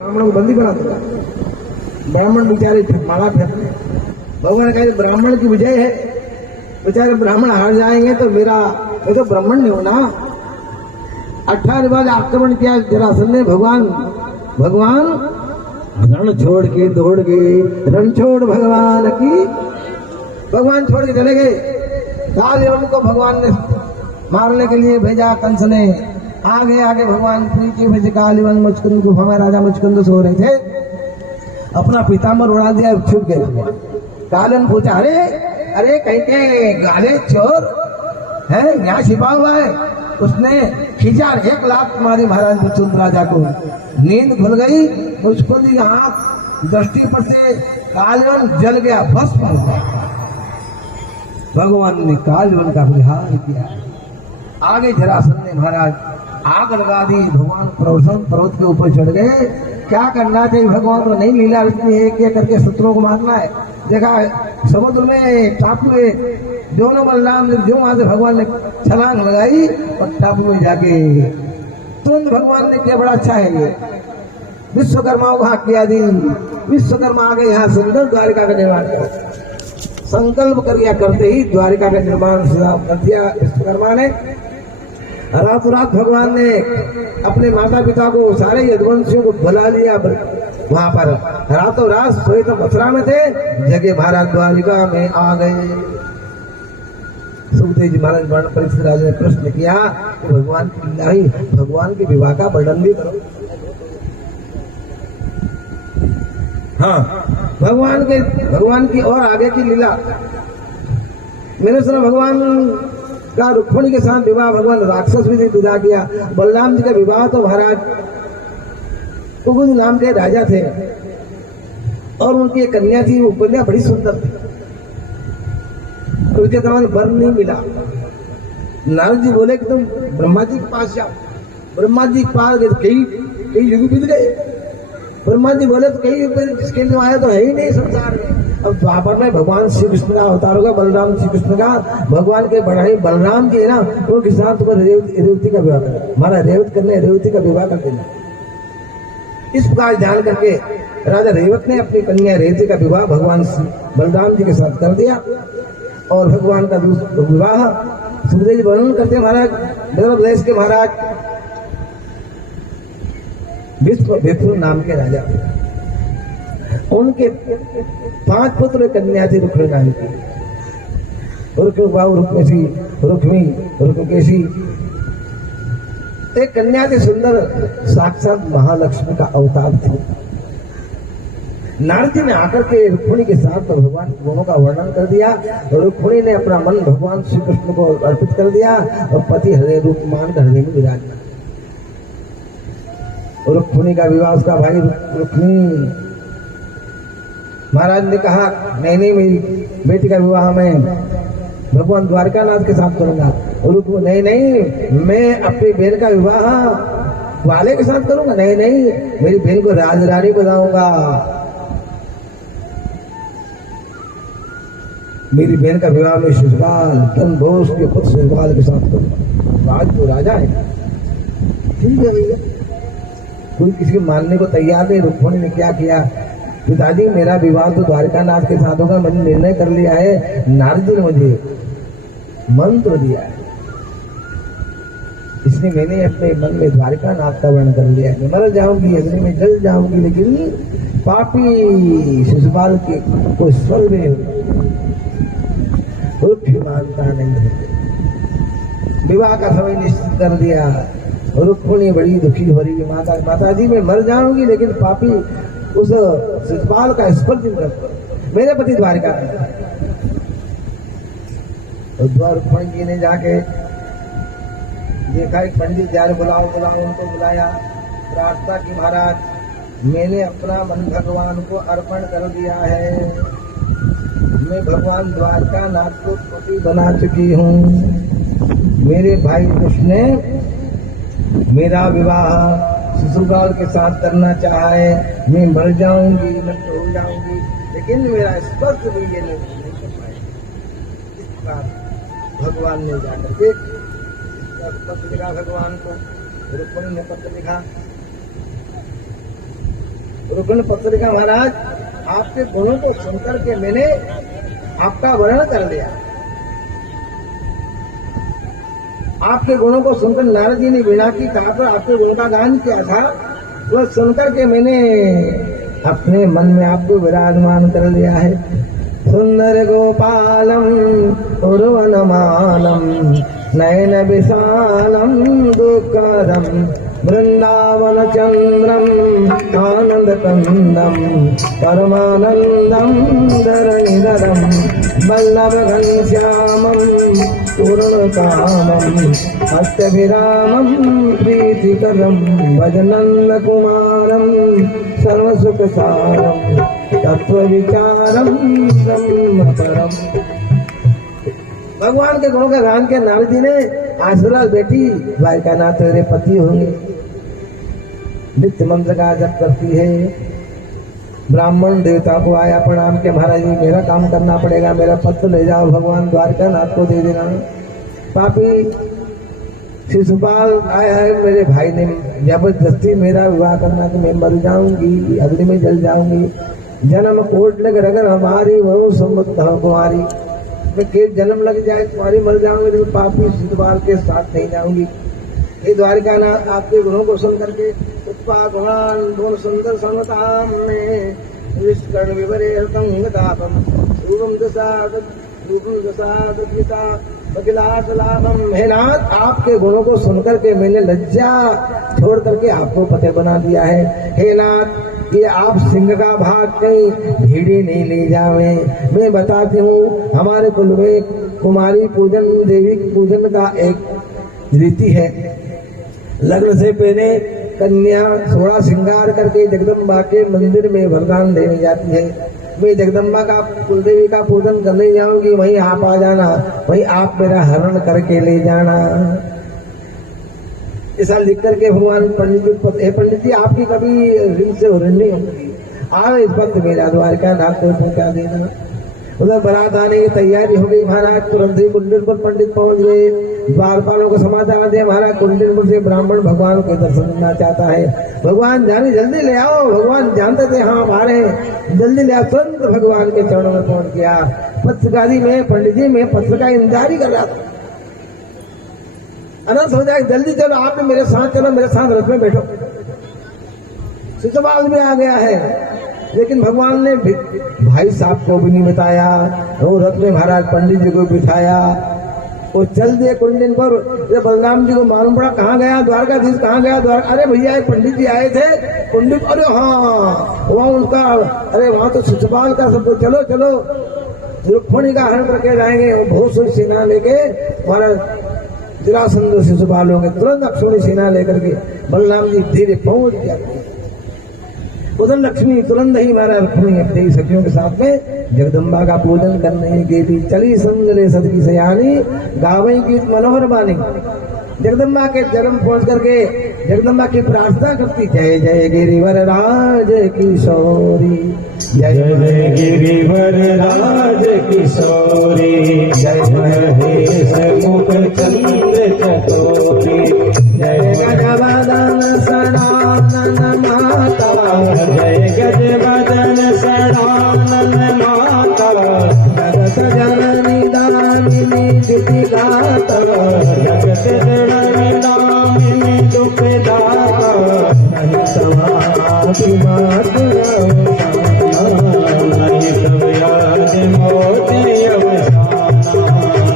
ब्राह्मणों को बंदी बना दूंगा। ब्राह्मण बेचारे माला फेंकते, भगवान कहे ब्राह्मण की विजय है, बेचारे ब्राह्मण हार जाएंगे तो मेरा मैं तो ब्राह्मण नहीं हूं ना। 18 बार आक्रमण किया जरासंध ने। भगवान रण छोड़ के दौड़ गए, रण छोड़ भगवान की, भगवान छोड़ के चले गए। काल को भगवान ने मारने के लिए भेजा कंस ने। आगे भगवान प्रीति भेज कालिवन मुचकुंद गुफा में राजा मुचकुंद सो रहे थे, अपना पीताम्बर उड़ा दिया, छुप गए भगवान। कालन पूछा, अरे कहीं के गाले चोर है, यहाँ छिपा हुआ है। उसने खींचा, 1 लाख मारी महाराज मुचकुंद राजा को। नींद खुल गई, मुचकुंद की आंख दृष्टि पर से कालिवन जल गया, भस्म हो गया। भगवान ने कालिवन का विहार किया। आगे जरासंध ने महाराज आग लगा दी। भगवान पर्वत के ऊपर चढ़ गए। क्या करना चाहिए भगवान को, नहीं लीला इतनी एक एक करके शत्रुओं को मारना है। देखा समुद्र में टापू में दोनों बलराम जो वहां से भगवान ने छलांग लगाई और टापू में जाके तुरंत भगवान ने किया, बड़ा अच्छा है ये। विश्वकर्मा को हाथ किया दी। विश्वकर्मा आ गए, यहाँ सुंदर द्वारिका का निर्माण किया। संकल्प कर करते ही द्वारिका का निर्माण कर दिया विश्वकर्मा ने। रातों रात भगवान ने अपने माता पिता को, सारे यदुवंशियों को बुला लिया वहां पर। रातों रात सोए तो मथुरा में थे, जगह महाराज द्वारिका में आ गए। सुखदेव जी महाराज वर्ण परीक्षित राजा ने प्रश्न किया कि भगवान की लीला ही, भगवान के विवाह का वर्णन भी करो। हाँ, भगवान की और आगे की लीला मैंने सुना। भगवान का रुक्मिणी के साथ विवाह, भगवान राक्षस भी विदा किया। बलराम जी का विवाह तो महाराज कुबुद नाम के राजा थे और उनकी एक कन्या थी। वो कन्या बड़ी सुंदर थी, उसके समान वर नहीं मिला। नारद जी बोले कि तुम ब्रह्मा जी के पास जाओ। ब्रह्मा जी के पास गए, कई युग बीत गए। ब्रह्मा जी बोले तो कई युग जिसके लिए आया तो है ही नहीं संसार में। अब द्वापर में भगवान श्री कृष्ण का अवतार होगा, बलराम श्री कृष्ण का। भगवान के बढ़ाई बलराम जी है ना, उनके साथ रेवती का विवाह करना, हमारा रेवती का विवाह कर देना। इस प्रकार जान करके राजा रेवत ने अपनी कन्या रेवती का विवाह भगवान बलराम जी के साथ कर दिया। और भगवान का विवाह सुखदेव जी वर्णन करते महाराज, विदर्भ देश के महाराज विश्व नाम के राजा, उनके 5 पुत्र कन्या थी रुक्मिणी नाम की। रुक्मी, रुक्मकेशी, एक कन्या थी सुंदर, साक्षात महालक्ष्मी का अवतार थी। नारद जी ने आकर के रुक्मिणी के साथ तो भगवान गुणों का वर्णन कर दिया। रुक्मिणी ने अपना मन भगवान श्री कृष्ण को अर्पित कर दिया और पति हृदय रूप मान कर हृदय में विराजमान। रुक्मिणी का विवाह उसका भाई रुक्मिणी महाराज ने कहा, नहीं मेरी बेटी का विवाह मैं भगवान द्वारकानाथ के साथ करूंगा। नहीं, मैं अपनी बहन का विवाह वाले के साथ करूंगा। नहीं, मेरी बहन को राजरानी बनाऊंगा। मेरी बहन का विवाह में शिशुपाल, धनघोष के पुत्र शिशुपाल के साथ करूंगा। राज तो राजा है, ठीक है भैया। कोई किसी को मानने को तैयार नहीं। रुक्मिणी ने क्या किया, पिताजी मेरा विवाह तो द्वारिकानाथ के साथ होगा, मैंने निर्णय कर लिया है। नारद जी ने मुझे मंत्र दिया है, इसलिए मैंने अपने मन में द्वारिकानाथ का वर्णन कर लिया है। मैं मर जाऊंगी, अग्नि में जल जाऊंगी, लेकिन पापी शिशुपाल के कोई स्वर्ग में मानता नहीं है। विवाह का समय निश्चित कर दिया। रुक्मिणी बड़ी दुखी हो रही है, माता जी मैं मर जाऊंगी, लेकिन पापी उस शिशुपाल का स्पर्श नहीं करता। मेरे पति द्वारिका में। रुक्मिणी जी ने जाके देखा, एक पंडित जा रहे, बुलाओ उनको बुलाया। प्रार्थना की, महाराज मैंने अपना मन भगवान को अर्पण कर दिया है। मैं भगवान द्वारकानाथ को पति बना चुकी हूँ। मेरे भाई कृष्ण ने मेरा विवाह शिशुपाल के साथ करना चाहा है। मैं मर जाऊंगी, नष्ट हो जाऊंगी, लेकिन मेरा स्पर्श भी ये नहीं कर पाएगा। इस प्रकार भगवान ने जाकर के पत्र लिखा भगवान को। रुक्मिणी ने पत्र लिखा, रुकन पत्रिका महाराज, आपके गुणों को सुनकर के मैंने आपका वर्णन कर लिया। आपके गुणों को सुनकर नारद जी ने वीणा की तार पर आपके गुणों का गान किया था। वह सुनकर के मैंने अपने मन में आपको विराजमान कर लिया है। सुंदर गोपालम उर्वनमानम नयन विशालम दुःखदम वृंदावन चंद्रम आनंद कंदम परमानंदम धरणिधरम वल्लभ घनश्यामम पूर्ण कामम हस्तभिरामम प्रीतिकरम भजनंद कुमारम सर्वसुख सारम तत्व विचारम ब्रह्म परम। भगवान के गुणों का गान के नारद जी ने आशीर्वाद, बेटी द्वारिकानाथ तेरे पति होंगे, नित्य मंत्र का जप करती है। ब्राह्मण देवता को आया प्रणाम के महाराज जी मेरा काम करना पड़ेगा, मेरा पत्र ले जाओ भगवान द्वारिकानाथ को दे देना। पापी शिशुपाल आया है, मेरे भाई ने जबरदस्ती मेरा विवाह करना कि मैं मर जाऊंगी, अग्नि में जल जाऊंगी। जन्म कोट लग रगर हमारी वह सम्मत कुमारी, के जन्म लग जाए तुम्हारी मर जाऊंगी, तो पापी शिशुपाल के साथ नहीं जाऊंगी। ये द्वारिकानाथ आपके गुणों को सुन करके उत्पा गुणान गुण सुंदर समताम विष्कर्ण विवरे हतंगतापम रूपम दशा गीता अखिलास लाभम। हे नाथ, आपके गुणों को सुनकर के मैंने लज्जा छोड़ करके आपको पते बना दिया है। हे नाथ, ये आप सिंह का भाग कहीं भीड़ी नहीं ले जावे। मैं बताती हूँ, हमारे कुल में कुमारी पूजन, देवी पूजन का एक रीति है। लग्न से पहले कन्या 16 श्रृंगार करके जगदम्बा के मंदिर में वरदान देने जाती है। मैं जगदम्बा का, कुलदेवी का पूजन करने जाऊंगी, वहीं आप आ जाना, वहीं आप मेरा हरण करके ले जाना। ऐसा लिख करके भगवान पंडित जी आपकी कभी ऋण से ऋण नहीं होगी, आओ इस वक्त मेरा द्वारिकानाथ को क्या देना। उधर बारात आने की तैयारी हो गई महाराज। तुरंत ही कुंडलपुर पंडित पहुंच गए, द्वारपालों को समाचार दे महाराज कुंडलपुर से ब्राह्मण भगवान के दर्शन करना चाहता है। भगवान जाने जल्दी ले आओ। भगवान जानते थे हाँ आ रहे हैं, जल्दी ले आओ। तुरंत भगवान के चरणों में पहुंच गया। पत्रकारी में पंडित जी में पत्र का इंतजार ही कर रहा था। अनंत हो जाए, जल्दी चलो, आप भी मेरे साथ चलो, मेरे साथ रथ में बैठो। शिशुपाल भी आ गया है, लेकिन भगवान ने भाई साहब को भी नहीं बताया। वो रथ में महाराज पंडित जी को बिठाया, वो चल दिए कुंडन पर। बलराम जी को मालूम पड़ा कहाँ गया द्वारकाधीश, कहाँ गया द्वारका। अरे भैया पंडित जी आए थे कुंडित, अरे हाँ वहाँ उनका, अरे वहाँ तो शिशुपाल का सब, चलो चलो रुक्मिणी का हरण करके जाएंगे। वो बहुत सी सेना लेके हमारा जरासंध शिशुपाल होंगे। तुरंत अक्षोणी सेना लेकर के बलराम जी धीरे पहुंच जाते हैं। उधर लक्ष्मी तुरंत ही हमारा रुक्मिणी अपनी सखियों के साथ में जगदम्बा का पूजन करने गेली। चली संगले सदकी सयानी गावई गीत मनोहर बानी। जगदम्बा के जन्म पहुंच करके जगदम्बा की प्रार्थना करती, जय जय गिरिवर राज किशोरी, जय जय गिरिवर राज किशोरी, जय महेश मुख चंद्र चकोरी, जय गजवदन सदानन माता, जय गजवदन सदानन माता, जगत जननी दामिनी दुखी गाता, जगत जननी दामिनी दुख दाता, नहीं समाधि मात नहीं सब याद मोती अवसाना,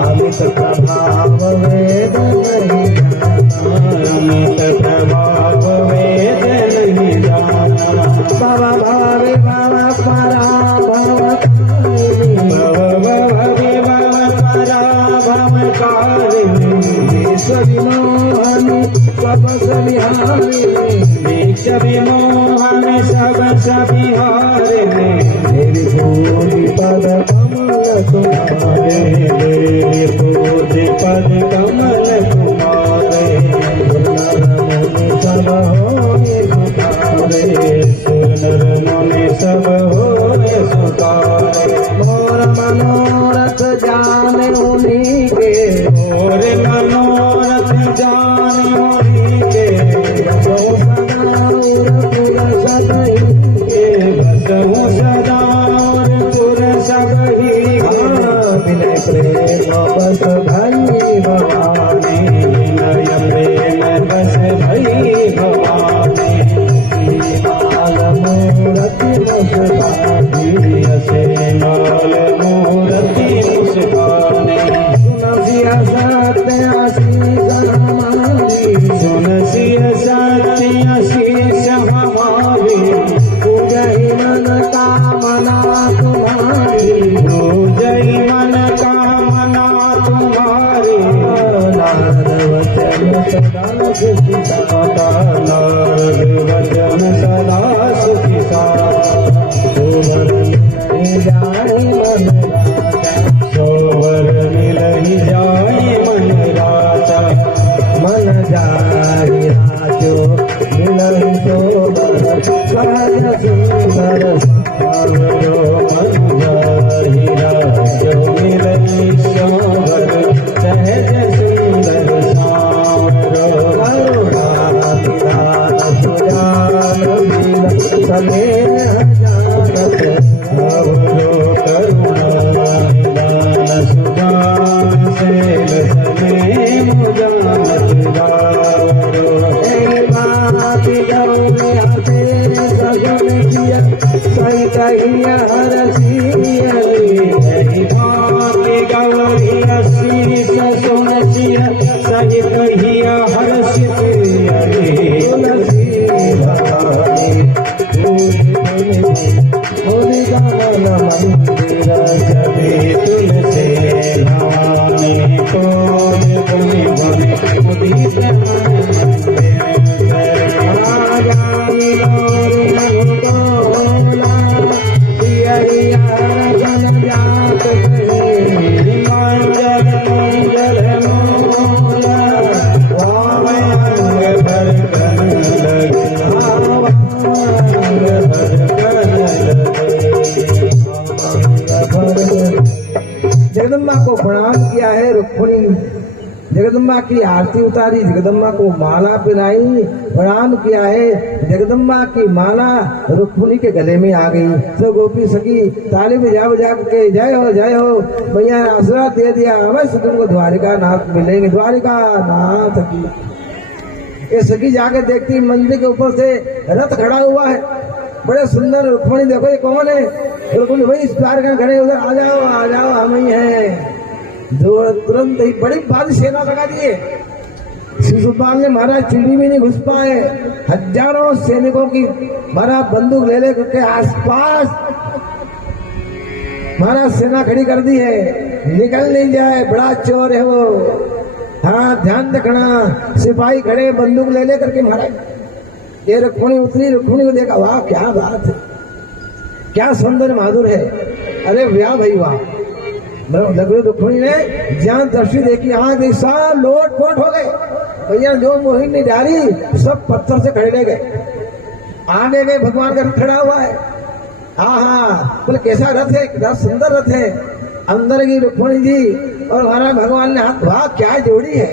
अमित प्रभाव वेद नहीं अमित प्रभाव वेद नहीं जाना। बाबा भावे बाबा परा भवकारिणी, भवे बाबा परा भवकारिणी, विश्व विमोहनी सब सविहारिणी, विश्व विमोहनी सब सविहारिणी, मेरी पूरी पद कमल तुम्हारे, मेरी पूरी पद कमल तुम्हारे, सब होने सुखारे, सुनर मुनि सब होने सुखारे, मोर मनोरथ जाने उन्हीं के, मोर मनोरथ जाने उन्हीं के, जो सदा उर पुर सदैव सुखिता नारद वचन सदा सुखिता सोवर मिलहि जाई मन राजा मन जाहि राजो मिलहि सोबर सहज सुंदर सावरो मन जाहि राजो मिलहि सोवर सहज सुंदर सावरो करुणा निधान सुजान वीर समेत जानत सावरो करुणा निधान सुजान सेल सने मुजानत गावरो सहित एहि भांति गौरी असीस सुनसिय सहित हिया हर्षित हरि तुलसी भवानी मंदिर जबे तुलसी भवानी कोन बनि बनि मुदित जगदम्बा को प्रणाम किया है रुक्मिणी, जगदम्बा की आरती उतारी, जगदम्बा को माला पहनाई, प्रणाम किया है। जगदम्बा की माला रुक्मिणी के गले में आ गई। तो गोपी सखी ताली बजा बजा के जय हो भैया ने आशीर्वाद दे दिया, अवश्य तुमको द्वारिका नाथ मिलेंगे, द्वारिका नाथ की। ये सखी जाके देखती मंदिर के ऊपर से रथ खड़ा हुआ है, बड़े सुंदर। रुक्मिणी देखो ये कौन है? रुक्मिणी भाई इस द्वारका खड़े उधर आ जाओ हम ही हैं। जो तुरंत ही बड़ी भारी सेना लगा दिए। शिशुपाल ने महाराज चिड़ी में नहीं घुस पाए, हजारों सैनिकों की महाराज बंदूक ले ले करके आसपास महाराज सेना खड़ी कर दी है, निकल नहीं जाए, बड़ा चोर है वो। हाँ ध्यान रखना, सिपाही खड़े बंदूक ले ले करके महाराज। ये रुक्मिणी उतरी, रुक्मिणी को देखा, वाह क्या बात है, क्या सुंदर माधुर है। अरे वाह भाई वाह। रुक्मिणी ने ज्ञान दृष्टि देखी, हाँ देख सब लोट पोट हो गए भैया। जो मोहिनी डाली सब पत्थर से खड़े रह गए। आगे गए भगवान का रथ खड़ा हुआ है। हाँ बोले कैसा रथ है? रथ सुंदर रथ है। अंदर की रुक्मिणी जी और हमारा भगवान ने हाथ, वाह क्या जोड़ी है,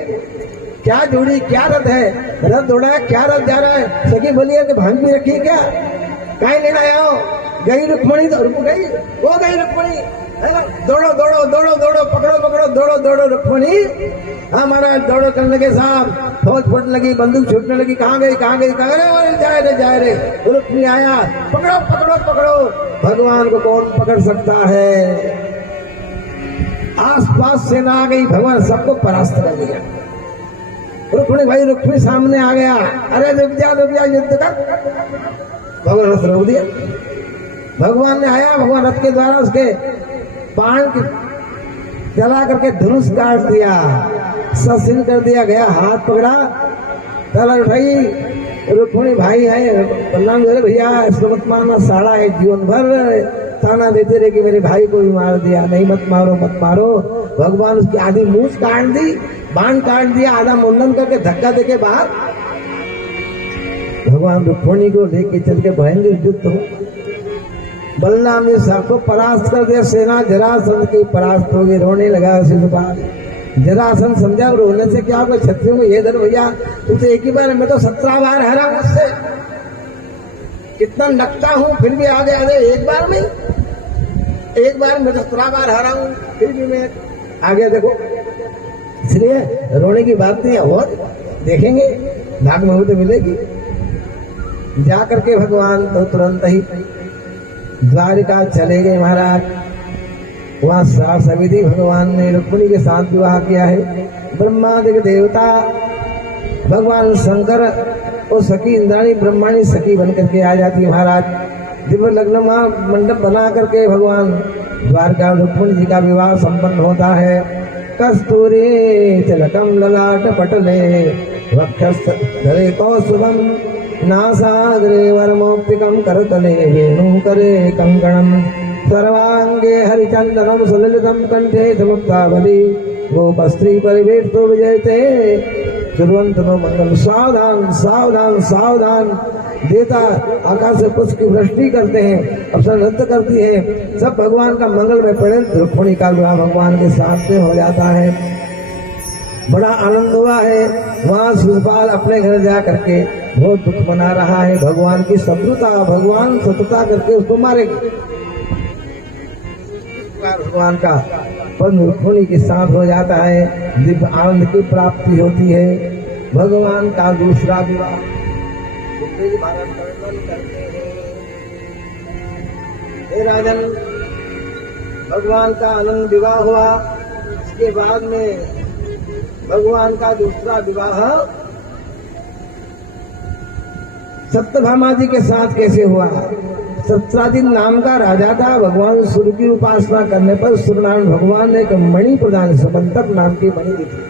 क्या जोड़ी, क्या रथ है। रथ दौड़ा है, क्या रथ जा रहा है। सखी बोलिए कि भांग भी रखी है क्या? कहीं लेना आओ। गई रुक्मिणी तो रुक गई, वो गई रुक्मिणी। दौड़ो दौड़ो दौड़ो दौड़ो, पकड़ो पकड़ो, दौड़ो दौड़ो रुक्मिणी। हाँ महाराज दौड़ो करने के साथ फौज फूटने लगी, बंदूक छूटने लगी। कहाँ गई कहाँ गई, कहाँ गए? जाए रे। रुक्मिणी आया, पकड़ो पकड़ो पकड़ो। भगवान को कौन पकड़ सकता है? आसपास सेना आ गई, भगवान सबको परास्त कर दिया। रुक्मिणी भाई रुक्मिणी सामने आ गया, अरे रुक जा युद्ध कर। भगवान रथ रोक दिया। भगवान ने आया, भगवान रथ के द्वारा उसके बाण की जला करके धनुष काट दिया, ससिन कर दिया गया। हाथ पकड़ा, तलवार उठाई। रुक्मिणी भाई है बलराम जी, भैया इसको मत मारना, साड़ा है। जीवन भर ताना देते रहे कि मेरे भाई को भी मार दिया, नहीं मत मारो मत मारो। भगवान उसकी आधी मूछ काट दी, बाण काट दिया, आधा मुंडन करके धक्का देके बाहर। भगवान रुक्मिणी को लेके चल के भयंकर युद्ध हो। बलराम ने सबको परास्त कर दिया। सेना जरासंध की परास्त हो गई, रोने लगा शिशुपाल। जरासंध समझा रोने से क्या होगा, क्षत्रियों को ये धर भैया तू तो एक ही बार, मैं तो 17 बार हरा मुझसे, इतना नकता हूँ फिर भी आगे आगे। एक बार में एक बार मैं 17 बार हरा हूँ फिर भी मैं आगे। देखो इसलिए रोने की बात नहीं है, और देखेंगे भाग में तो मिलेगी। जा करके भगवान तो तुरंत ही द्वारिका चले गए महाराज। वहाँ श्राद्ध सविधि भगवान ने रुक्मिणी के साथ विवाह किया है। ब्रह्मादि देवता भगवान शंकर और सखी इंद्राणी ब्रह्माणी सखी बन करके आ जाती है महाराज। दिव्य लग्न मंडप बना करके भगवान द्वारका रुक्मिणी जी का विवाह संपन्न होता है। कस्तूरी तिलकम ललाट पटले वक्षस्थले कौस्तुभं नासाग्रे वरमौक्तिकं करतले वेणुकरे कंकणं सर्वांगे हरिचंदनं सुललितं कंठे मुक्तावली गोपस्त्री परिवेष्टो विजयते सुरवंतनो मंगल। सावधान सावधान सावधान, देवता आकाश से पुष्प की वृष्टि करते हैं, अप्सरा नृत्य करती है, सब भगवान का मंगल में पड़े। रुक्मिणी का विवाह भगवान के साथ में हो जाता है। बड़ा आनंद हुआ है। वहां शिशुपाल अपने घर जा करके बहुत दुख मना रहा है। भगवान की शत्रुता, भगवान शत्रुता करके उसको मारेंगे। भगवान का पर रुक्मिणी के साथ हो जाता है, दिव्य आनंद की प्राप्ति होती है। भगवान का दूसरा विवाह हे राजन, भगवान का आनंद विवाह हुआ। इसके बाद में भगवान का दूसरा विवाह सत्यभामा जी के साथ कैसे हुआ। सत्राजित नाम का राजा था। भगवान सूर्य की उपासना करने पर सूर्यनारायण भगवान ने एक मणि प्रदान, सबंतक नाम की मणि दी थी।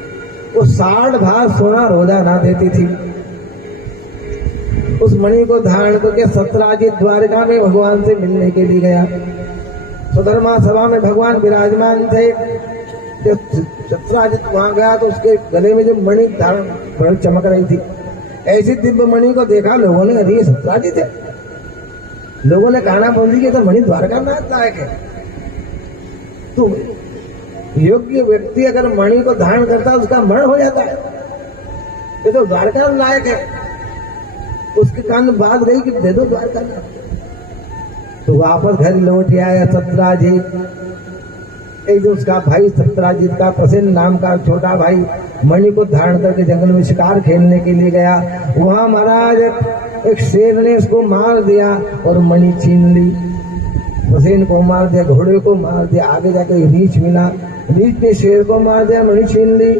वो 60 भाग सोना रोजाना देती थी। उस मणि को धारण करके सत्राजित द्वारका में भगवान से मिलने के लिए गया। सुधर्मा सभा में भगवान विराजमान थे। जब सत्राजित वहां गया तो उसके गले में जो मणि धारण बड़ी चमक रही थी, ऐसी दिव्य मणि को देखा लोगों ने, अरे ये सत्राजित है। लोगों ने कहना बोली कि तो मणि द्वारका नाथ लायक है। तो योग्य व्यक्ति अगर मणि को धारण करता है उसका मरण हो जाता है। ये तो द्वारका लायक है। उसके कान में बात गई कि दे दो द्वारका नाथ। तो वापस घर लौट आया सत्राजित। एक दिन उसका भाई सत्राजित का प्रसन्न नाम का छोटा भाई मणि को धारण करके जंगल में शिकार खेलने के लिए गया। वहां महाराज एक शेर ने उसको मार दिया और मणि छीन ली। प्रसेन को मार दिया, घोड़े को मार दिया। आगे जाकर रीछ मिला, रीछ ने शेर को मार दिया, मणि छीन ली।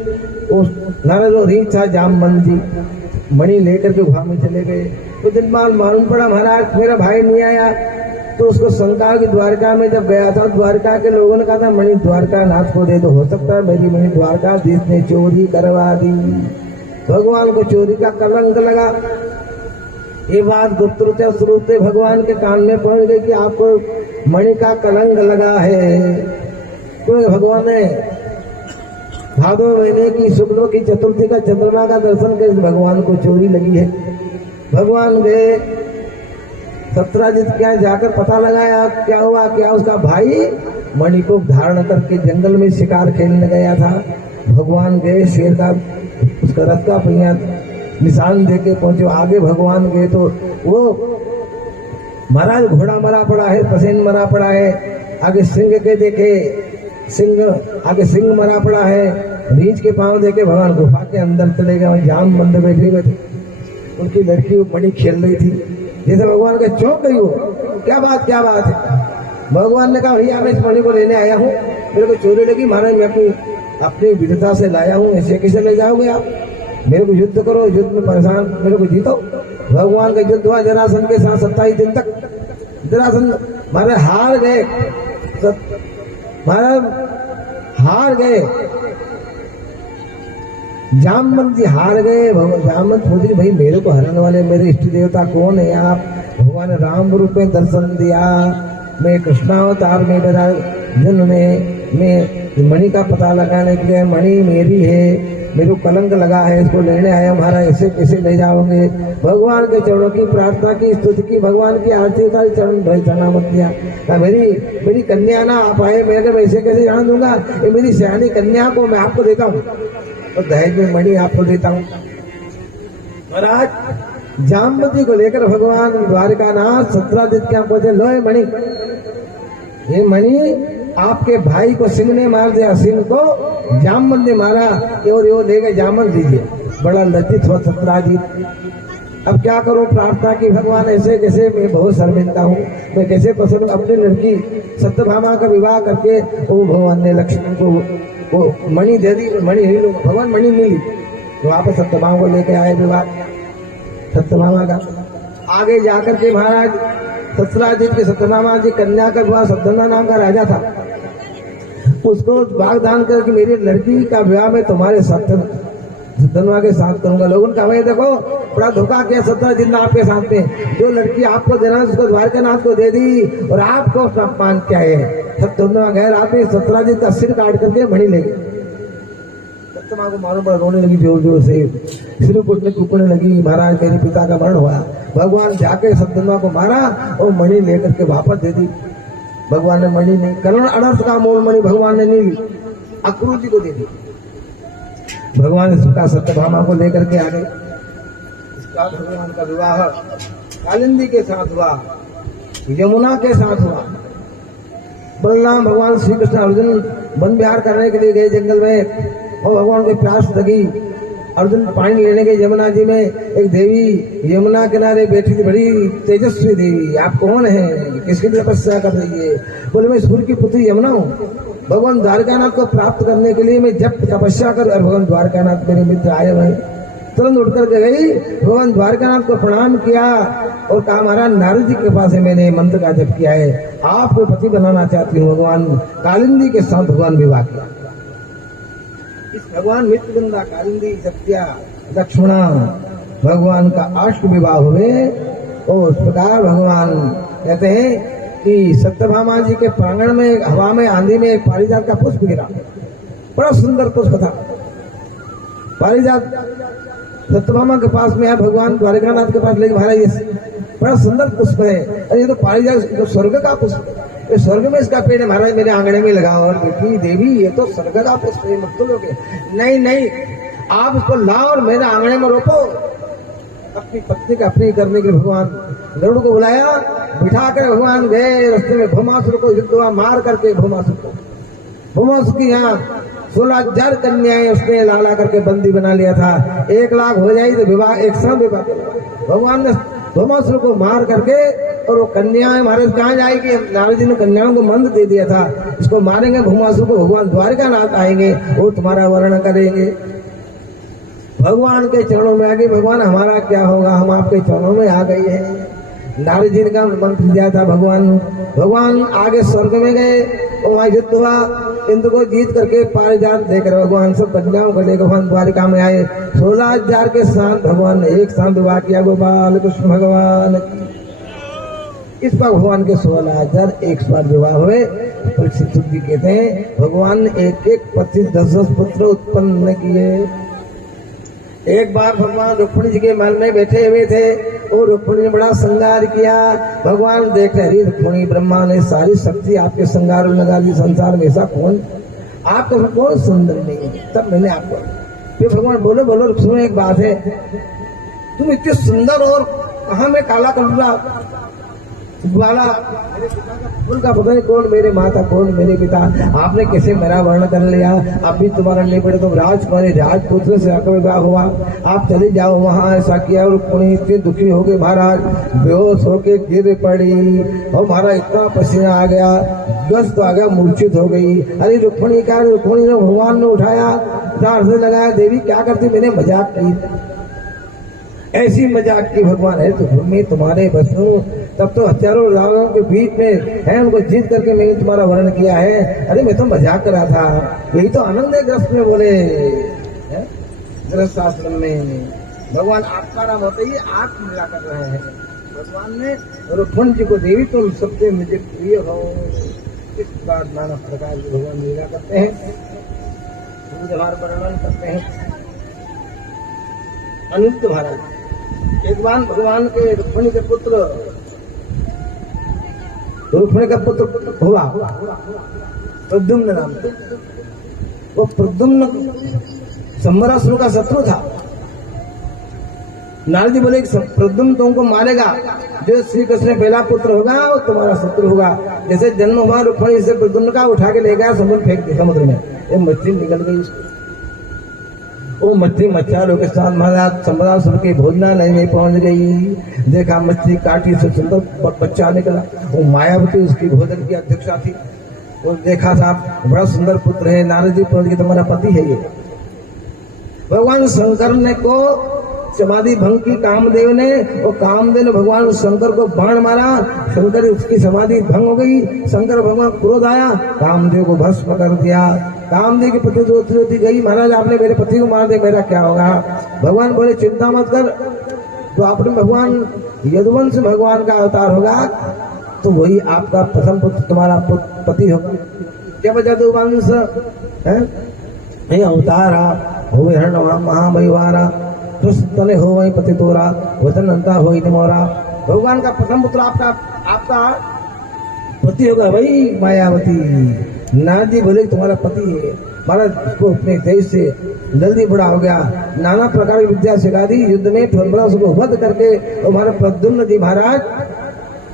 उस नारद और रीछ था जामवंत जी, मणि लेकर के गुफा में चले गए। तो दिन बाद मालूम पड़ा महाराज मेरा भाई नहीं आया। तो उसको शंका की द्वारका में जब गया था, द्वारका के लोगों ने कहा था मणि द्वारका नाथ को दे दो, हो सकता है मेरी मणि द्वारकाधीश ने चोरी करवा दी। भगवान को चोरी का कलंक लगा। ये बात गुप्त रूप से भगवान के कान में पहुंच गई कि आपको मणि का कलंक लगा है। क्योंकि भगवान ने भादो महीने की शुक्ल की चतुर्थी का चंद्रमा का दर्शन कर भगवान को चोरी लगी है। भगवान गए सत्राजित क्या जाकर पता लगाया क्या हुआ। क्या उसका भाई मणि को धारण करके जंगल में शिकार खेलने गया था। भगवान गए, शेर का उसका रथ का पहिया निशान देके पहुंचे। आगे भगवान गए तो वो महाराज घोड़ा मरा पड़ा है, प्रसेन मरा पड़ा है। आगे सिंह के देखे, सिंह आगे सिंह मरा पड़ा है। रीछ के पांव देखे भगवान गुफा के अंदर चले गए। वहां जाम बंद बैठे हुए थे। उनकी लड़की वो मणि खेल रही थी। जैसे भगवान के चौंक गई, वो क्या बात है। भगवान ने कहा भैया मैं इस मणि को लेने आया हूँ, मेरे को चोरी लगी महाराज, मैं अपनी विधता से लाया हूँ, ऐसे कैसे ले जाओगे आप। मेरे को युद्ध करो, युद्ध में परेशान, मेरे को जीतो। भगवान का युद्ध हुआ जरासंध के साथ 27 दिन तक। जरासंध महाराज हार गए, महाराज हार गए। जामवंत जी हार गए। जामवंत पूछे भाई मेरे को हराने वाले मेरे इष्ट देवता कौन है आप। भगवान राम रूप में दर्शन दिया। मैं कृष्णावतार में मेरा जन्म में मैं मणि का पता लगाने के लिए, मणि मेरी है, मेरे को कलंक लगा है, इसको लेने आया हमारा, ऐसे कैसे ले जाओगे। भगवान के चरणों की प्रार्थना की, स्तुति की, भगवान की आरती उतारी, चरणा मत दिया। मेरी कन्या ना आप आए, मैं ऐसे कैसे जान दूंगा। ये मेरी सियानी कन्या को मैं आपको देता हूँ और दहेज में मणि आपको देता हूँ। महाराज जामवती को लेकर भगवान द्वारकानाथ सत्राजित क्या पहुंचे। लो ये मणि आपके भाई को सिंह ने मार दिया, सिंह को जामवंत ने मारा और यो लेकर जामवंत दीजिए। बड़ा लज्जित हुआ सत्राजित। अब क्या करूं, प्रार्थना की भगवान ऐसे कैसे, मैं बहुत शर्मिंदा हूँ, मैं कैसे पसंद अपनी लड़की सत्यभामा का विवाह करके। वो भगवान ने लक्ष्मण को वो मणि दे दी, मणि नहीं लूंगा। भगवान मणि नहीं ली तो वापस सत्यभामा को लेके आए विवाह सत्यभामा का। आगे जाकर के महाराज सत्राजित के सत्यभामा जी कन्या का विवाह, सत्यना नाम का राजा था, उसको वाग्दान करके मेरी लड़की का विवाह में तुम्हारे सत्य धनवा के साथ करूंगा। लोगों ने कहा भाई देखो बड़ा धोखा किया, 17 दिन आपके साथ में जो लड़की आपको देना उसको द्वारकानाथ को दे दी और आपको अपमान किया है। सब धनवा गए रात में 17 दिन का सिर काट करके मणि ले गए। सत्यमा को मालूम पड़ा, रोने लगी जोर जोर से, सिर कुटने लगी, महाराज मेरे पिता का मरण हुआ। भगवान जाके सत्यमा को मारा और मणि लेकर के वापस दे दी। भगवान ने मणि नहीं, करुण अनर्थ का मोल मणि भगवान ने नहीं ली, अक्रूर जी को दे दी। भगवान ने सुखा सत्यभामा को लेकर के आ गए। इसका भगवान का विवाह कालिंदी के साथ हुआ, यमुना के साथ हुआ। बलराम भगवान श्री कृष्ण अर्जुन वन विहार करने के लिए गए जंगल में और भगवान को प्यास लगी। अर्जुन पानी लेने के यमुना जी में, एक देवी यमुना किनारे बैठी थी, बड़ी तेजस्वी देवी। आप कौन है, किसकी तपस्या कर रही है? बोले मैं सूर्य की पुत्री यमुना हूँ। भगवान द्वारकानाथ को प्राप्त करने के लिए मैं जब तपस्या कर, और भगवान द्वारकानाथ मेरे मित्र आए हुए, तुरंत उठ करके गई, भगवान द्वारकानाथ को प्रणाम किया और कहा महाराज नारद जी के पास मैंने मंत्र का जप किया है, आपको पति बनाना चाहती हूँ। भगवान कालिंदी के साथ भगवान विवाह किया। इस भगवान मित्रवृंदा कालिंदी सत्या लक्ष्मणा भगवान का अष्ट विवाह हुए। और उस प्रकार भगवान कहते हैं कि सत्यभामा जी के प्रांगण में हवा में आंधी में एक पारिजात का पुष्प गिरा, बड़ा सुंदर पुष्प था। पारिजात सत्यभामा के पास में आया, भगवान द्वारकानाथ के पास लेके महाराज ये बड़ा सुंदर पुष्प है, अरे ये तो पारिजात तो स्वर्ग का पुष्प है, ये स्वर्ग में इसका पेड़ है महाराज, मेरे आंगने में लगाओ। और बेटी देवी ये तो स्वर्ग का पुष्प है, मत लोगे। नहीं नहीं, आप उसको लाओ और मेरे आंगने में रोपो। अपनी पत्नी का अपनी करने के भगवान गरुड़ को बुलाया, बिठा कर भगवान गए रास्ते में। भौमासुर को युद्ध हुआ, मार करके भौमासुर की यहाँ 16,000 कन्याएं उसने लाला करके बंदी बना लिया था। 1 लाख हो जाए तो विवाह एक साथ विवाह। भगवान ने भौमासुर को मार करके, और वो कन्याएं महाराज कहाँ जाएगी? नारद जी ने कन्याओं को मंत्र दे दिया था, इसको मारेंगे भौमासुर को, भगवान द्वारकानाथ आएंगे, वो तुम्हारा वर्ण करेंगे। भगवान के चरणों में आ गई। भगवान हमारा क्या होगा, हम आपके चरणों में आ गए हैं। नारद जी ने का मंत्र दिया था। भगवान आगे स्वर्ग में गए और वहां युद्ध हुआ, इंद्र को जीत करके पारिजात देकर भगवान सब कन्याओं को लेकर भगवान द्वारिका में आए। 16,000 के साथ भगवान ने एक साथ विवाह किया। गोपाल कृष्ण भगवान की। इस पर भगवान के 16,000 एक साथ विवाह हुए। परीक्षित जी कहते हैं भगवान ने एक 25 10 पुत्र उत्पन्न किए। एक बार भगवान रुक्मिणी जी के महल में बैठे हुए थे और रुक्मिणी ने बड़ा श्रृंगार किया। भगवान देख रहे, रुक्मिणी ब्रह्मा ने सारी शक्ति आपके श्रृंगार में लगा दी, संसार में ऐसा कौन, आपका कौन सुंदर नहीं है। तब मैंने आपको फिर भगवान बोलो सुनो एक बात है, तुम इतने सुंदर और कहाँ में काला कलूला वाला, मेरे पिता का उनका पता नहीं कौन मेरे माता कौन मेरे पिता, आपने कैसे मेरा वर्ण कर लिया। अब भी तुम्हारा नहीं पड़े, तुम राजकुमारी राजपुत्र से आपका विवाह हुआ, आप चले जाओ वहाँ। ऐसा किया। रुक्मिणी इतनी दुखी हो गई महाराज, बेहोश होके गिर पड़ी और महाराज इतना पसीना आ गया, ग्रस्त आ गया, मूर्छित हो गई। अरे रुक्मिणी क्या, रुक्मिणी ने भगवान ने उठाया, से लगाया, देवी क्या करती, मैंने मजाक की, ऐसी मजाक की भगवान है तो मैं तुम्हारे बस हूँ। तब तो हजारों राजाओं के बीच में है, उनको जीत करके मैंने तुम्हारा वर्ण किया है। अरे मैं तो मजाक कर रहा था, यही तो आनंद है ग्रस्त में बोले गृहस्थ आश्रम में। भगवान आपका नाम होता ही आप मिला कर रहे हैं। भगवान ने रुक्मिणी जी को देवी तुम सबसे मुझे प्रिय हो, इस बार नाना प्रकार के भगवान लीला करते हैं, वर्णन करते हैं। अनित्य महाराज एक बार भगवान के रुक्मिणी के पुत्र हुआ प्रद्युम्न नाम से। वो प्रद्युम्न संबरासुर का शत्रु था। नारद जी बोले प्रद्युम्न तुमको मारेगा, जो श्री कृष्ण पहला पुत्र होगा वो तुम्हारा शत्रु होगा। जैसे जन्म हुआ रुक्मिणी से प्रद्युम्न का उठा के ले गया, समुद्र फेंक दिया समुद्र में, ये मछली निकल गई उसको। वो मछली मच्छरों के साथ महाराज संबरासुर के भोजनालय में पहुंच गई। देखा मछली काटी से सुंदर बच्चा निकला, वो मायावती उसकी भोजन की अध्यक्षा थी। वो देखा था बड़ा सुंदर पुत्र है, नारद जी पहुंच गए, तुम्हारा पति है ये। भगवान शंकर ने को समाधि भंग की कामदेव ने, वो कामदेव ने भगवान शंकर को बाण मारा, शंकर उसकी समाधि भंग हो गई। शंकर भगवान क्रोध आया, कामदेव को भस्म कर दिया। कामदेव की पत्नी रोती रोती गई, महाराज आपने मेरे पति को मार दिया, मेरा क्या होगा? भगवान बोले चिंता मत कर, तो आपने भगवान यदुवंश भगवान का अवतार होगा तो वही आपका प्रथम पुत्र तुम्हारा पति होगा। जब यदुवंश है अवतार हो हिरण महामहिवारा, तने हो वही पति तोरा, वचन अंता हो मोरा। भगवान का प्रथम पुत्र आपका पति होगा वही मायावती। नारद जी बोले तुम्हारा पति है, महाराज उसको अपने देश से जल्दी बड़ा हो गया, नाना प्रकार की विद्या सिखा दी, युद्ध में उसको वध करके हमारे प्रद्युम्न जी महाराज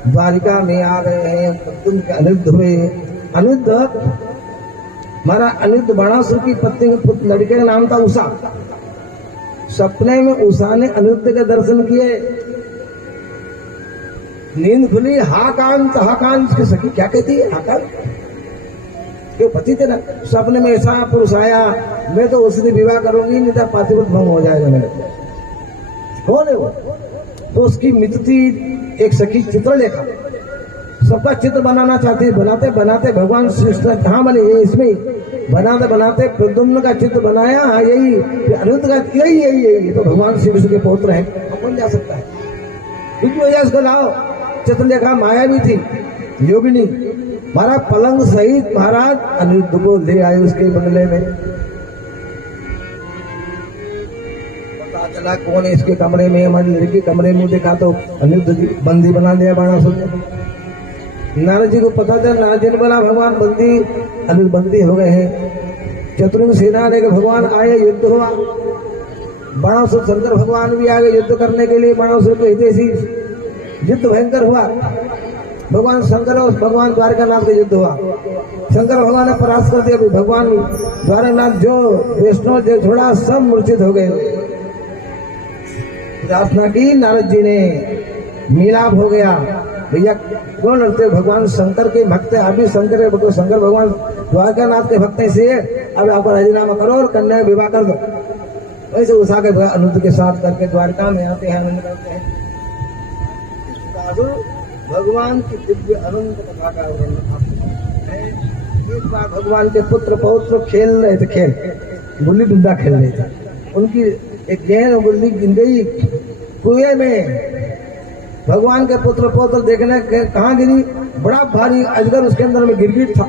द्वारिका में आ गए हैं। प्रद्युम्न के अनिरुद्ध हुए, अनिरुद्ध हमारा अनिरुद्ध बाणासुर की पत्नी लड़के का नाम था उषा। सपने में उषा ने अनिरुद्ध के दर्शन किए, नींद खुली, हाकांत उसकी सखी क्या कहती है? हाकांत क्यों पति तेरा? सपने में ऐसा पुरुष आया, मैं तो उससे विवाह करूंगी, नहीं तो पातिव्रत भंग हो जाएगा मेरे। कौन है वो? तो उसकी मित्र थी एक सखी चित्रलेखा, सबका चित्र बनाना चाहती, बनाते बनाते भगवान श्री कृष्ण कहाँ बने? ये इसमें बनाते बनाते प्रद्युम्न का चित्र बनाया, यही अनिरुद्ध का, यही तो भगवान श्री कृष्ण के पौत्र हैं, अब कौन जा सकता है? क्योंकि वजह इसको लाओ। चित्रलेखा माया भी थी, योगिनी, महाराज पलंग सहित महाराज अनिरुद्ध को ले आए उसके बंगले में। पता चला कौन है इसके कमरे में, हमारी लड़की कमरे में देखा तो अनिरुद्ध जी बंदी बना दिया बाणासुर ने। नारद जी को पता था, नारद जी ने बोला भगवान बंदी, अनिरुद्ध बंदी हो गए हैं। चतुर्ंग सेना लेकर भगवान आए, युद्ध हुआ, बाणासुर शंकर भगवान भी आ गए युद्ध करने के लिए, बाणासुर के हितैषी युद्ध भयंकर हुआ। भगवान शंकर और भगवान द्वारकानाथ का युद्ध हुआ, शंकर भगवान ने परास्त कर दिया, भगवान द्वारकानाथ जो वैष्णव जो छोड़ा सब मूर्छित हो गए। प्रार्थना की नारद जी ने, मिलाप हो गया। भैया कौन लड़ते? भगवान शंकर के भक्त है, अभी शंकर भगवान द्वारकानाथ के भक्त से अब आप राजीनामा करो और कन्या विवाह कर दो। वैसे उषा के अनिरुद्ध के साथ करके द्वारका में आते हैं, आनंद करते हैं। भगवान की दिव्य अनंत कथा का वर्णन है। एक बार भगवान के पुत्र पौत्र खेल रहे थे, गुल्ली डंडा खेल रहे थे, उनकी एक गेंद गुल्ली गिर गई कुएं में। भगवान के पुत्र पौत्र देखने कहाँ गिरी? बड़ा भारी अजगर उसके अंदर में गिरगिट था,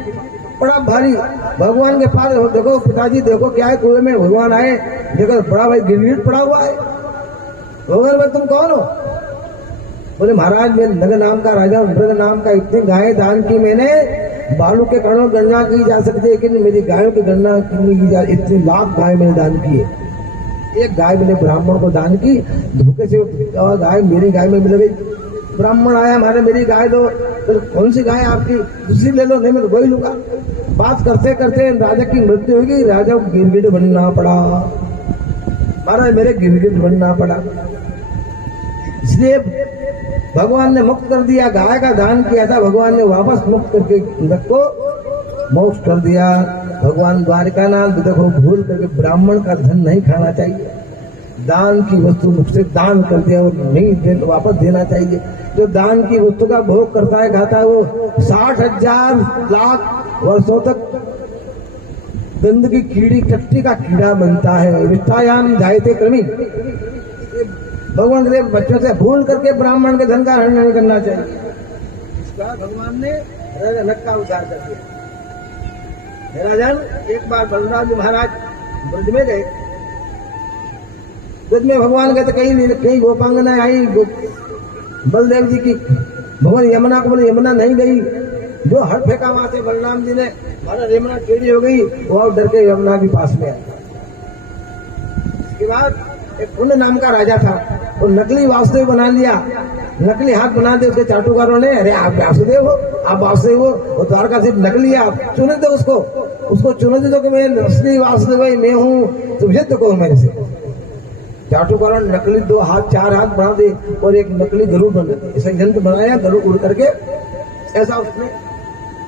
बड़ा भारी। भगवान के पास देखो पिताजी देखो क्या है कुएं में, भगवान आए देखो बड़ा भाई गिरगिट पड़ा हुआ है। भगवान भाई तुम कौन हो? बोले महाराज मैं नग नाम का राजा हूँ, नग नाम का इतनी गायें दान की मैंने, बालू के कणों गणना की जा सकती है, लेकिन मेरी गायों की गणना की जा, इतनी लाख गाय मैंने दान की है। एक गाय मैंने ब्राह्मण को दान की, धोखे से गाय मेरी गाय में मिल गई। ब्राह्मण आया हमारे मेरी गाय दो, तो कौन सी गाय आपकी? दूसरी ले लो। नहीं मैं वही लूंगा। बात करते करते राजा की मृत्यु होगी, राजा को गिरगिट बनना पड़ा। महाराज मेरे गिरगिट बनना पड़ा, इसलिए भगवान ने मुक्त कर दिया। गाय का दान किया था, भगवान ने वापस मुक्त करके को मोक्ष कर दिया। भगवान द्वारकानाथ देखो भूल करके ब्राह्मण का धन नहीं खाना चाहिए, दान की वस्तु मुझसे दान कर दिया और नहीं वापस देना चाहिए। जो दान की वस्तु का भोग करता है खाता है, वो 60,000 लाख वर्षों तक गंदगी कीड़ी टट्टी का कीड़ा बनता है। विष्ठायाम जायते क्रमी। भगवान के बच्चों से भूल करके ब्राह्मण के धन का हरण नहीं करना चाहिए। इसका भगवान ने नक का उद्धार कर दिया। राजन एक बार बलराम जी महाराज ब्रज में गए, ब्रज में भगवान गए तो कहीं गोपांगना आई बलदेव जी की। भगवान यमुना को बोले यमुना नहीं गई, जो हट फेंका वहां से बलराम जी ने, हमारा यमुना टेढ़ी हो गई, वो डर के यमुना के पास में आया। इसके बाद एक पुण्य नाम का राजा था, वो नकली वासुदेव बना लिया, नकली हाथ बना दे उसके चाटुकारों ने। अरे आप वासुदेव हो, आप वासुदेव हो, वो द्वारका से नकली है, आप चुने दो उसको चुनौती दो कि मैं असली वासुदेव मैं हूँ, तुम युद्ध करो मेरे से। चाटुकारों ने नकली 2 हाथ 4 हाथ बना दे और एक नकली गरुड़ बन जाते, ऐसा यंत्र बनाया, गरुड़ उड़ करके ऐसा उसने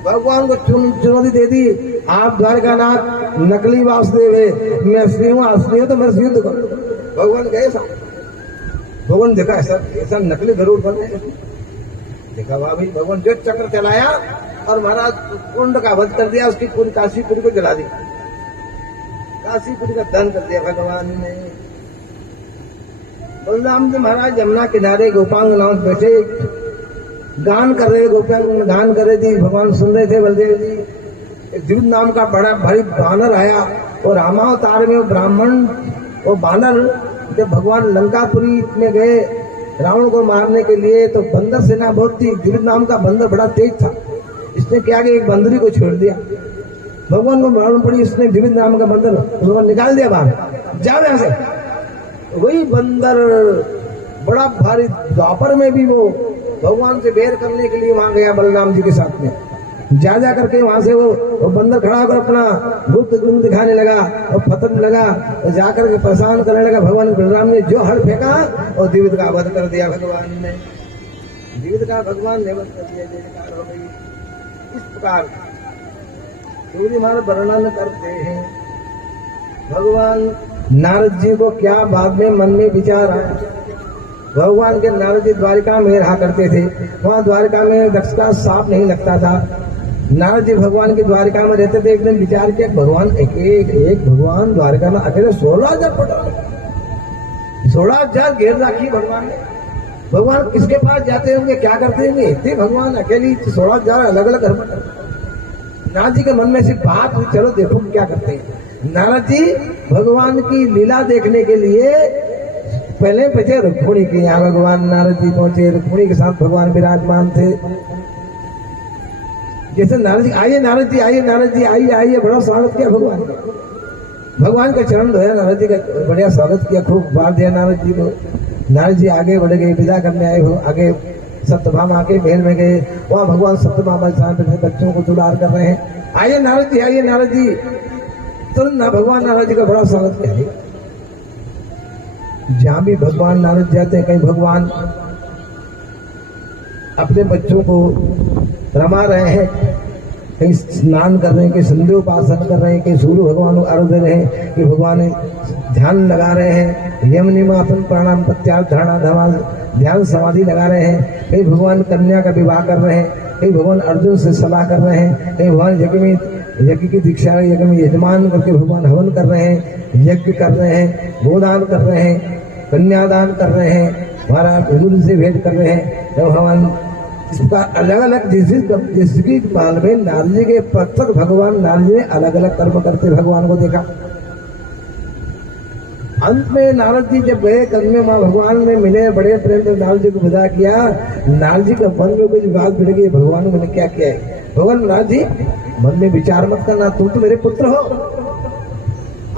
भगवान को चुनौती दे दी। आप द्वारकानाथ नकली वासुदेव है, मैं असली हूँ तो मेरे से युद्ध करो। भगवान गए साहब, भगवान देखा ऐसा नकली गरुड़ बने, देखा वाह भाई। भगवान जो चक्र चलाया और महाराज कुंड का वध कर दिया, उसकी पूरी काशीपुरी को जला दी। काशीपुरी का दान कर दिया भगवान ने। बलराम जी महाराज यमुना किनारे गोपांगनाओं से बैठे गान कर रहे, गोपियां गान कर रही थी, भगवान सुन रहे थे। बलदेव जी एक द्विज नाम का बड़ा भारी बानर आया और रामावतार में वो ब्राह्मण वो बानर जब भगवान लंकापुरी में गए रावण को मारने के लिए तो बंदर सेना बहुत थी। द्विज नाम का बंदर बड़ा तेज था। इसने क्या कि एक बंदरी को छोड़ दिया। भगवान को मालूम पड़ी, इसने द्विज नाम का बंदर उसको निकाल दिया बाहर, जाओ यहां से। वही बंदर बड़ा भारी, द्वापर में भी वो भगवान से बैर करने के लिए वहां गया बलराम जी के साथ में। जा करके वहां से वो बंदर खड़ा होकर अपना गुप्त गुण दिखाने लगा और फतन लगा और जाकर के परेशान करने लगा। भगवान बलराम ने जो हड़ फेंका और द्विविद का वध कर दिया। भगवान ने द्विविद का भगवान ने वध कर दिया। जयकार हो गई। इस प्रकार सूर्य महाराज वर्णन करते हैं। भगवान नारद जी को क्या बाद में मन में विचार आया। भगवान के नारद जी द्वारिका में रहा करते थे। वहां द्वारिका में दक्ष का सांप नहीं लगता था। नारद जी भगवान की द्वारिका में रहते थे। एक दिन विचार किया भगवान एक भगवान द्वारिका में अकेले 16,000 पटा 16,000 घेर राखी भगवान ने। भगवान किसके पास जाते होंगे, क्या करते होंगे, इतने भगवान अकेली 16,000 अलग अलग घर में। नारद जी के मन में सिर्फ बात हुई, चलो देखो क्या करते हैं। नारद जी भगवान की लीला देखने के लिए पहले पहुंचे रुक्मिणी के यहाँ। भगवान नारद जी पहुंचे, रुक्मिणी के साथ भगवान विराजमान थे। जैसे नारद जी आइए, नारद जी आइए, नारद जी आइए आइए, बड़ा स्वागत किया भगवान का। भगवान का चरण धोया, नारद जी का बढ़िया स्वागत किया, खूब बार दिया नारद जी को। नारद जी आगे बढ़ गए, विदा करने आए हो। आगे सत्यभामा के महल में गए, वहाँ भगवान सत्यभामा बच्चों को दुलार कर रहे हैं। आइए नारद जी, आइए नारद जी। तुरंत ना भगवान नारद जी का बड़ा स्वागत किया। जहां भी भगवान नारद जाते हैं, कहीं भगवान अपने बच्चों को रमा रहे हैं, कहीं स्नान कर रहे हैं, कहीं संध्योपासन कर रहे हैं, कहीं सूर्य भगवान को अर्घ दे रहे हैं, कि भगवान ध्यान लगा रहे हैं, यम निमापन प्राणाम प्रत्याहार धारणा धमाल ध्यान समाधि लगा रहे हैं, कहीं भगवान कन्या का विवाह कर रहे हैं, कहीं भगवान अर्जुन से सलाह कर रहे हैं, कहीं भगवान यज्ञ की दीक्षा यज्ञ में यजमान करके भगवान हवन कर रहे हैं, यज्ञ कर रहे हैं, गोदान कर रहे हैं, कन्यादान कर रहे हैं, हमारा हुजूर से भेंट कर रहे हैं। तो भगवान इसका अलग अलग जिसकी माल में नारद जी के प्रत्येक भगवान नारद जी ने अलग अलग कर्म करते भगवान को देखा। अंत में नारद जी जब गए कन्या माँ भगवान में मिले, बड़े प्रेम से नारद जी को विदा किया। नारद जी का मन में कुछ बात भिड़ गई, भगवान मैंने क्या किया है। भगवान नारद जी मन में विचार मत करना, तुम तो मेरे पुत्र हो।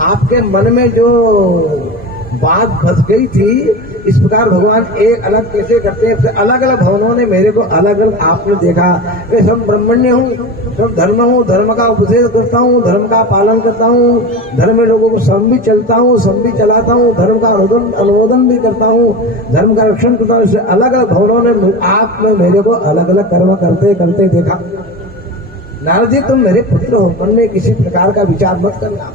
आपके मन में जो बात फंस गई थी, इस प्रकार भगवान एक अलग कैसे करते हैं। अलग अलग भवनों ने मेरे को अलग अलग आपने देखा। मैं सब ब्रह्मण्य हूँ, सब धर्म हूँ, धर्म का उपदेश करता हूँ, धर्म का पालन करता हूँ, धर्म में लोगों को सम भी चलता हूँ, सम भी चलाता हूँ, धर्म का अनुमोदन भी करता हूँ, धर्म का रक्षण करता हूँ। अलग अलग भवनों ने आप में मेरे को अलग अलग कर्म करते करते देखा। नारद जी तुम मेरे पुत्र हो, मन में किसी प्रकार का विचार मत करना।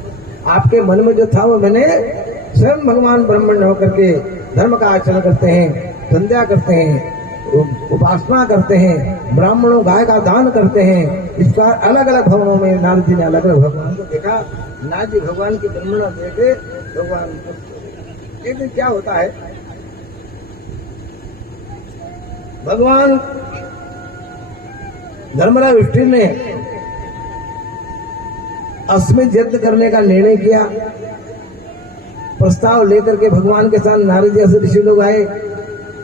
आपके मन में जो था वो मैंने स्वयं भगवान ब्रह्मण्य होकर के धर्म का आचरण करते हैं, संध्या करते हैं, उपासना करते हैं, ब्राह्मणों गाय का दान करते हैं। इस प्रकार अलग अलग भवनों में नारद जी ने अलग अलग भगवान को देखा। नारद जी भगवान की ब्रह्मणा देखे भगवान। एक दिन क्या होता है, भगवान धर्मराज युधिष्ठिर ने अश्वमेध यज्ञ करने का निर्णय किया। प्रस्ताव लेकर के भगवान के साथ नारद जी ऋषि लोग आए।